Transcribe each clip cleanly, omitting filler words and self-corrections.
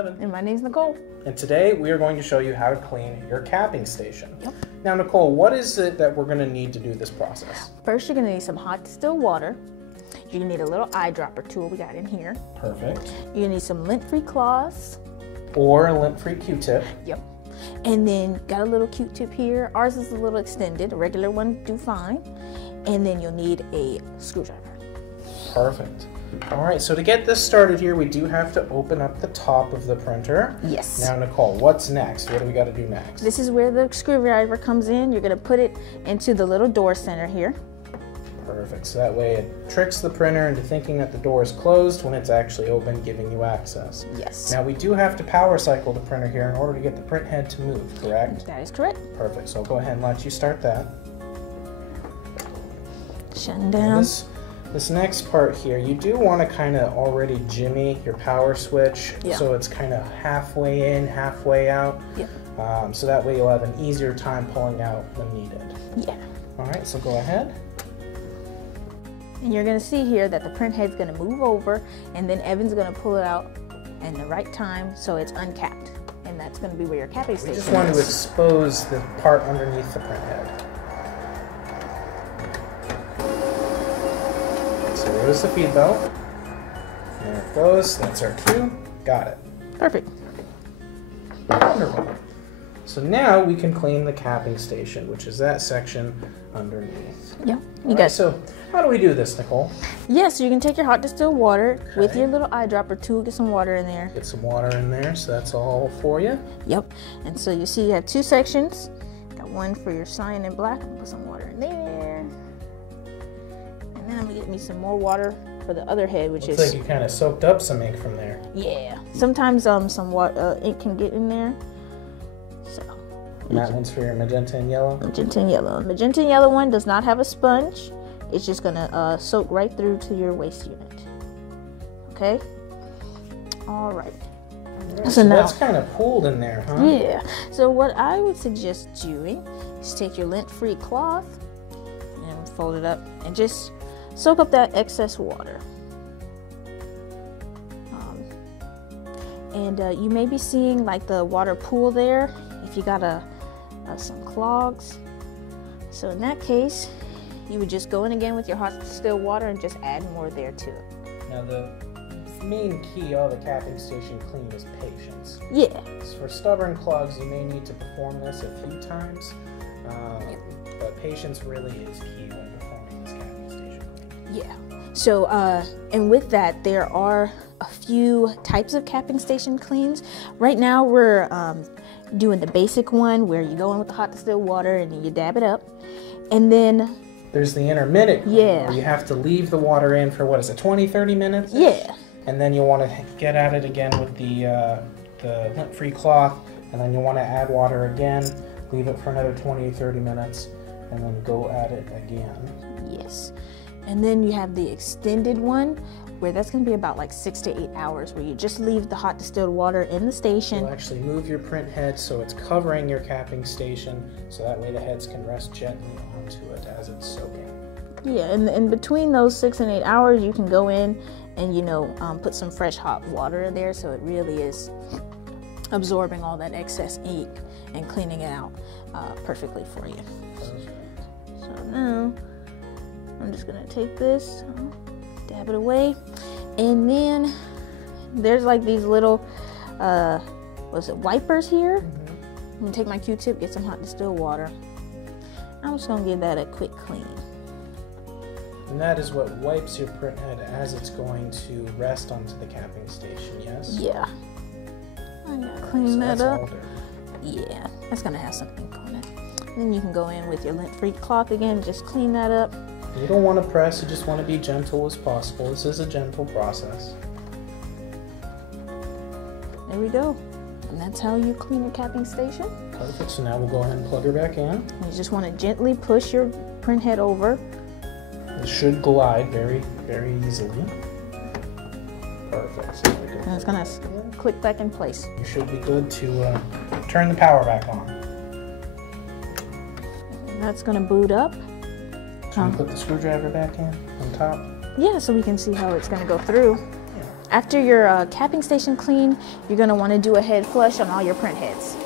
Evan. And my name's Nicole. And today we are going to show you how to clean your capping station. Yep. Now, Nicole, what is it that we're going to need to do this process? First, you're going to need some hot distilled water. You're going to need a little eyedropper tool we got in here. Perfect. You're going to need some lint-free cloths. Or a lint-free Q-tip. Yep. And then got a little Q-tip here. Ours is a little extended. A regular one do fine. And then you'll need a screwdriver. Perfect. All right, so to get this started here, we do have to open up the top of the printer. Yes. Now, Nicole, what's next? What do we got to do next? This is where the screwdriver comes in. You're going to put it into the little door center here. Perfect. So that way it tricks the printer into thinking that the door is closed when it's actually open, giving you access. Yes. Now, we do have to power cycle the printer here in order to get the print head to move, correct? That is correct. Perfect. So I'll go ahead and let you start that. Shutting down. This next part here, you do want to kind of already jimmy your power switch, so it's kind of halfway in, halfway out. Yeah. So that way you'll have an easier time pulling out when needed. Yeah. All right, so go ahead. And you're going to see here that the print head's going to move over, and then Evan's going to pull it out in the right time so it's uncapped. And that's going to be where your capping station is. We just want to expose the part underneath the print head. So there's the feed belt. There it goes. That's our cue. Got it. Perfect. Wonderful. So now we can clean the capping station, which is that section underneath. Yeah, you got it. So how do we do this, Nicole? Yes, so you can take your hot distilled water with your little eyedropper tool, get some water in there. Get some water in there, so that's all for you. Yep. And so you see you have two sections. Got one for your cyan and black. Put some water in there. And then I'm gonna get me some more water for the other head, which Looks is... like you kind of soaked up some ink from there. Yeah. Sometimes some water, ink can get in there. So. And that one's for your magenta and yellow? Magenta and yellow. Magenta and yellow one does not have a sponge. It's just gonna soak right through to your waste unit. Okay? All right. So now, that's kind of pooled in there, huh? Yeah. So what I would suggest doing is take your lint-free cloth and fold it up and just soak up that excess water. You may be seeing like the water pool there if you got some clogs. So in that case, you would just go in again with your hot distilled water and just add more there to it. Now the main key of the capping station clean is patience. Yeah. For stubborn clogs, you may need to perform this a few times, but patience really is key when performing this capping station clean. Yeah. So, and with that, there are a few types of capping station cleans. Right now, we're doing the basic one where you go in with the hot distilled water and you dab it up, and then there's the intermittent clean where you have to leave the water in for, what is it, 20-30 minutes? Yeah. And then you'll want to get at it again with the lint-free cloth, and then you'll want to add water again, leave it for another 20-30 minutes, and then go at it again. Yes. And then you have the extended one, where that's going to be about like 6 to 8 hours, where you just leave the hot distilled water in the station. You'll actually move your print head so it's covering your capping station, so that way the heads can rest gently onto it as it's soaking. Yeah, and between those 6 and 8 hours, you can go in and, put some fresh hot water in there, so it really is absorbing all that excess ink and cleaning it out perfectly for you. Perfect. So now, I'm just going to take this, dab it away, and then there's like these little, wipers here. I'm going to take my Q-tip, get some hot distilled water. I'm just going to give that a quick clean. And that is what wipes your print head as it's going to rest onto the capping station, yes? Yeah. I gotta clean that up. All dirty. Yeah, that's gonna have some ink on it. Then you can go in with your lint-free cloth again, just clean that up. You don't want to press, you just want to be gentle as possible. This is a gentle process. There we go. And that's how you clean your capping station. Perfect, so now we'll go ahead and plug her back in. You just want to gently push your print head over. It should glide very, very easily. Perfect. So And it's gonna click back in place. You should be good to turn the power back on. And that's gonna boot up. Can you put the screwdriver back in on top? Yeah, so we can see how it's gonna go through. Yeah. After your capping station clean, you're going to want to do a head flush on all your print heads.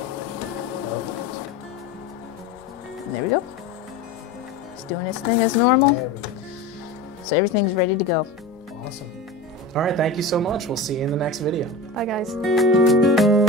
And there we go. It's doing its thing as normal. There we go. So everything's ready to go. Awesome. All right, thank you so much. We'll see you in the next video. Bye, guys.